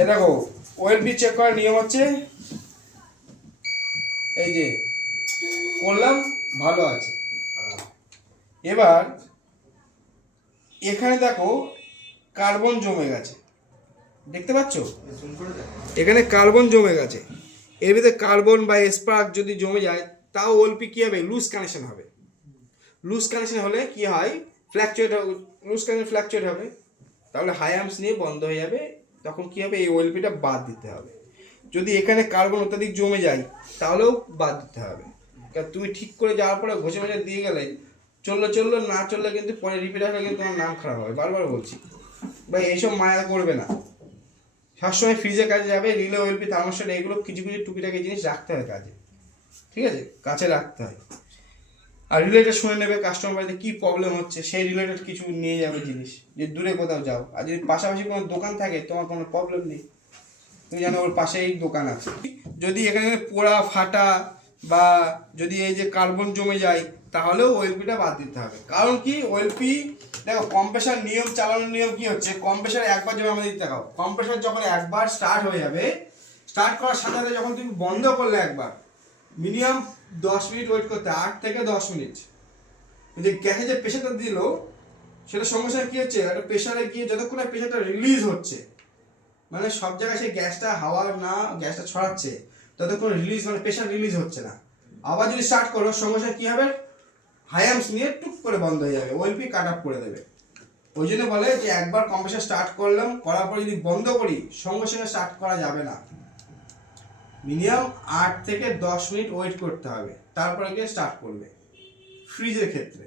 এ দেখো ওএলপি চেক করার নিয়ম হচ্ছে এই যে করলাম, ভালো আছে। এবার এখানে দেখো কার্বন জমে গেছে, দেখতে পাচ্ছ? এখানে কার্বন জমে গেছে। এর ভিতরে কার্বন বা স্পার্ক যদি জমে যায়, তাও ওএলপি কী হবে? লুজ কানেকশন হবে। লুজ কানেকশন হলে কি হয়? ফ্ল্যাকচুয়েট হবে, লুজ কানেকশন ফ্ল্যাকচুয়েট হবে, তাহলে হাই অ্যাম্পস নিয়ে বন্ধ হয়ে যাবে। তখন কি হবে? এই ওএলপিটা বাদ দিতে হবে। যদি এখানে কার্বন অত্যাধিক জমে যায় তাহলেও বাদ দিতে হবে। কারণ তুমি ঠিক করে যাওয়ার পরে ঘষে মেজে দিয়ে গেলে চললো না চললে কিন্তু পরে রিপিট হলে কিন্তু তোমার নাম খারাপ হবে। বারবার বলছি ভাই, এইসব মায়া করবে না। সবসময় ফ্রিজের কাজে যাবে, রিলে ওএলপি থার্মোস্ট্যাট এগুলো কিছু টুকিটাকি জিনিস রাখতে হয় কাজে, ঠিক আছে? কাছে রাখতে হয়। আর রিলেটেড শুনে নেবে কাস্টমার বাড়িতে কী প্রবলেম হচ্ছে, সেই রিলেটেড কিছু নিয়ে যাবে জিনিস। যে দূরে কোথাও যাও আর যদি পাশাপাশি কোনো দোকান থাকে, তোমার কোনো প্রবলেম নেই, তুমি জানো ওর পাশেই দোকান আছে। যদি এখানে পোড়া ফাটা বা যদি এই যে কার্বন জমে যায়, তাহলেও ওএলপিটা বাদ দিতে হবে। কারণ কি? ওএলপি দেখো কম্প্রেসার নিয়ম, চালানোর নিয়ম কি হচ্ছে? কম্প্রেসার একবার জমে আমাদের দেখাও, কম্প্রেসার যখন একবার স্টার্ট হয়ে যাবে, স্টার্ট করার সাথে সাথে যখন তুমি বন্ধ করলে একবার, মিনিমাম 10 মিনিট ওয়েট করতে, 8 থেকে 10 মিনিট। যে গ্যাসে যে প্রেশারটা দিল, সেটা সঙ্গে সঙ্গে কী হচ্ছে? একটা প্রেশারে গিয়ে যতক্ষণ প্রেশারটা রিলিজ হচ্ছে, মানে সব জায়গায় সেই গ্যাসটা হাওয়া না গ্যাসটা ছড়াচ্ছে, ততক্ষণ রিলিজ মানে প্রেশার রিলিজ হচ্ছে না। আবার যদি স্টার্ট করো, সঙ্গে সঙ্গে কী হবে? হাই অ্যাম্পস নিয়ে টুক করে বন্ধ হয়ে যাবে, ওএলপি কাট আপ করে দেবে। ওই জন্য বলে যে একবার কম্প্রেসার স্টার্ট করলাম, করার পরে যদি বন্ধ করি, সঙ্গে সঙ্গে স্টার্ট করা যাবে না। মিনিমাম 8 থেকে 10 মিনিট ওয়েট করতে হবে, তারপরে গিয়ে স্টার্ট করবে ফ্রিজের ক্ষেত্রে,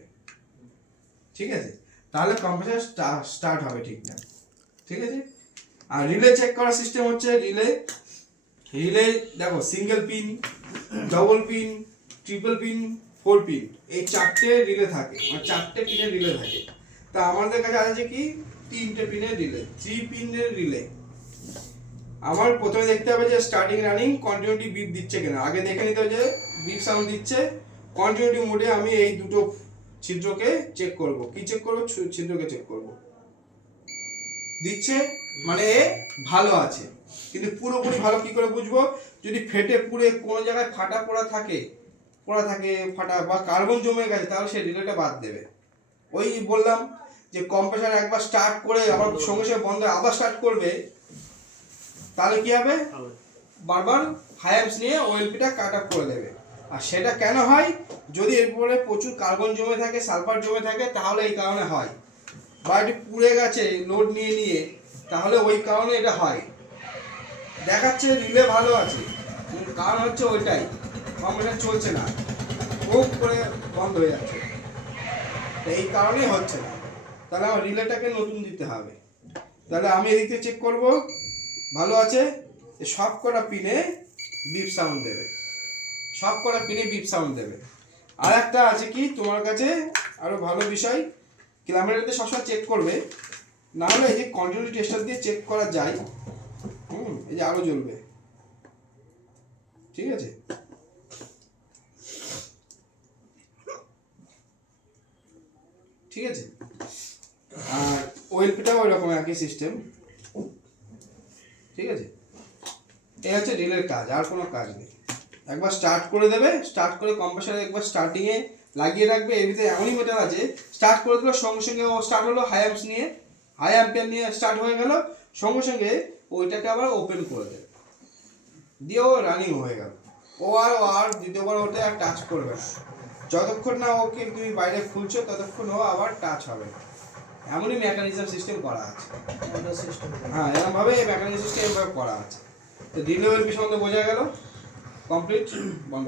ঠিক আছে? তাহলে কম্প্রেসার স্টার্ট হবে ঠিকঠাক, ঠিক আছে? আর রিলে চেক করার সিস্টেম হচ্ছে রিলে দেখো single pin, double pin, triple pin, 4 pin, এই 4টে রিলে থাকে, মানে 4টে পিনের রিলে থাকে। তা আমাদের কাছে আছে কি 3টে পিনের রিলে, 3 পিনের রিলে। আমার প্রথমে দেখতে হবে যে স্টার্টিং রানিং কন্টিনিউটি বিপ দিচ্ছে কিনা, আগে দেখে নিতে হবে যে বিপ সাউন্ড দিচ্ছে। কন্টিনিউটি মোডে আমি এই দুটো ছিদ্রকে চেক করব। কি চেক করব? ছিদ্রকে চেক করব। দিচ্ছে মানে ভালো আছে। কিন্তু পুরোপুরি ভালো কি করে বুঝবো? যদি ফেটে পুড়ে কোনো জায়গায় ফাটা ফাটা বা কার্বন জমে গেছে, তাহলে সেই রিলেটা বাদ দেবে। ওই বললাম যে কম্প্রেসার একবার স্টার্ট করে আবার সঙ্গে সঙ্গে বন্ধ আবার স্টার্ট করবে, তাহলে কি হবে? বারবার হাই অ্যাম্পস নিয়ে ওএলপিটা কাট আপ করে দেবে। আর সেটা কেন হয়? যদি এরপরে প্রচুর কার্বন জমে থাকে, সালফার জমে থাকে, তাহলে এই কারণে হয়। বা এটি পুড়ে গেছে লোড নিয়ে, তাহলে ওই কারণে এটা হয়। দেখাচ্ছে রিলে ভালো আছে, কারণ হচ্ছে ওইটাই, কম্প্রেসার চলছে না, খুব করে বন্ধ হয়ে যাচ্ছে, এই কারণেই হচ্ছে না। তাহলে আমার রিলেটাকে নতুন দিতে হবে। তাহলে আমি এদিক থেকে চেক করব, ভালো আছে। সব কটা পিনে বিপ সাউন্ড দেবে, সব কটা পিনে বিপ সাউন্ড দেবে। আর একটা আছে কি তোমার কাছে আরও ভালো বিষয়, কিলোমিটারতে সবসময় চেক করবে, না হলে এই যে কন্টিনিউটি টেস্টার দিয়ে চেক করা যায়। এই যে আলো জ্বলবে, ঠিক আছে? ঠিক আছে। আর ওএলপিটাও ওই রকম একই সিস্টেম, ঠিক আছে? এই হচ্ছে রিলের কাজ, আর কোনো কাজ নেই। একবার স্টার্ট করে দেবে, স্টার্ট করে কম্প্রেসারে একবার স্টার্টিংয়ে লাগিয়ে রাখবে। এর ভিতরে এমনই মিটার আছে, স্টার্ট করে দিল সঙ্গে সঙ্গে ও স্টার্ট হলো, হাই অ্যাম্পস নিয়ে, হাই অ্যাম্পিয়ার নিয়ে স্টার্ট হয়ে গেল, সঙ্গে সঙ্গে ওইটাকে আবার ওপেন করে দেবে, দিয়ে ও রানিং হয়ে গেল। ও আর দ্বিতীয়বার ওটা আর টাচ করবে না। যতক্ষণ না ওকে তুমি বাইরে খুলছো, ততক্ষণ ও আবার টাচ হবে না। এমনই মেকানিজম সিস্টেম করা আছে। হ্যাঁ, এরকমভাবে মেকানিজম সিস্টেম করা আছে। তো রিলে ওএলপি সম্বন্ধে বোঝা গেল, কমপ্লিট, বন্ধ।